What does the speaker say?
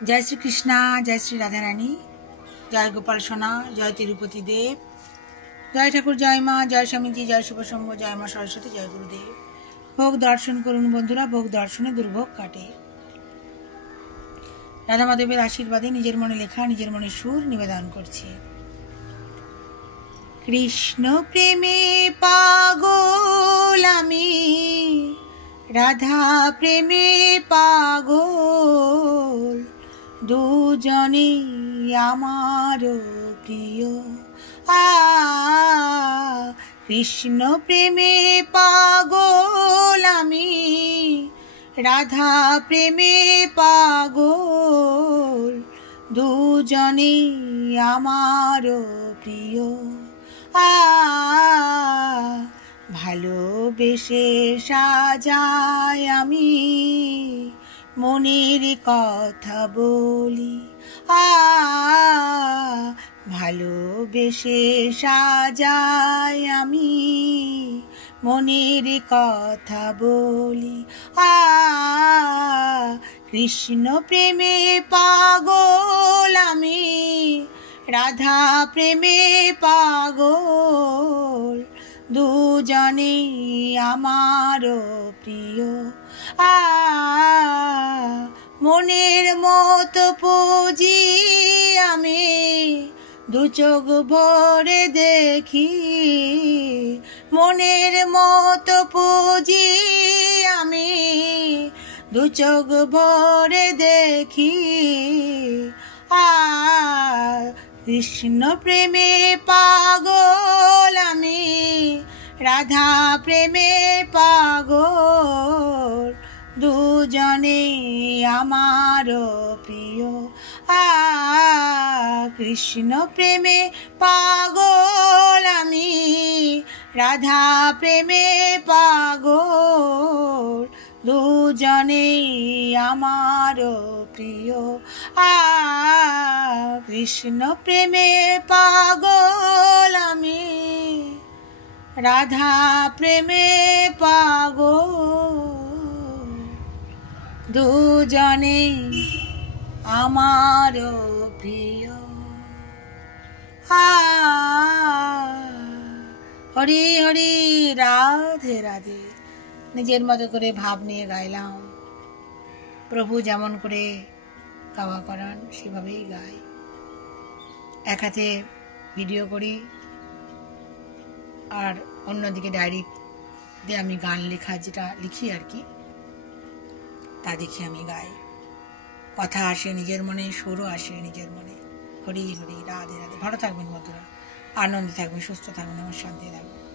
जय श्री कृष्णा, जय श्री राधा रानी, जय गोपाल सोना, जय तिरुपति देव, जय ठाकुर, जय माँ, जय स्वामीजी, जय शुभ संग, जय माँ सरस्वती, जय गुरुदेव। भोग दर्शन करुन बंधुरा, भोग दर्शने दुर्भोग काटे। राधा माधवेर आशीर्वादे निजेर मने लेखा निजेर मने सुर निवेदन करछि। कृष्ण प्रेमे पागल आमी, राधा प्रेमे पागल, দুজনে আমার প্রিয়। কৃষ্ণ প্রেমে পাগল আমি, রাধা প্রেমে পাগল, দুজনে আমার প্রিয়। ভালোবেসে সাজাই আমি মনের কথা বলি। ভালোবেসে সাজাই আমি মনের কথা বলি। কৃষ্ণ প্রেমে পাগল আমি, রাধা প্রেমে পাগল, দুজনে আমার প্রিয়। মনের মতো পুজি আমি দু চোখ ভরে দেখি, মনের মতো পুজি আমি দু চোখ ভরে দেখি। কৃষ্ণ প্রেমে পাগল আমি, রাধা প্রেমে পাগল, দুজনে আমার প্রিয়। কৃষ্ণ প্রেমে পাগল আমি, রাধা প্রেমে পাগল, দুজনে আমার প্রিয়। কৃষ্ণ প্রেমে পাগল আমি, রাধা প্রেমে পাগল, দুজনে আমার প্রিয়। হরি হরি, রাধে রাধে। নিজের মতো করে ভাব নিয়ে গাইলাম। প্রভু যেমন করে গাওয়া করান সেভাবেই গাই। এক হাতে ভিডিও করি আর অন্যদিকে ডায়েরি দিয়ে আমি গান লেখা যেটা লিখি আর কি, তা দেখে আমি গাই। কথা আসে নিজের মনে, সুরও আসে নিজের মনে। হরি হরি, রাধে রাধে। ভালো থাকবেন বন্ধুরা, আনন্দে থাকবেন, সুস্থ থাকবেন, আমার শান্তি থাকবেন।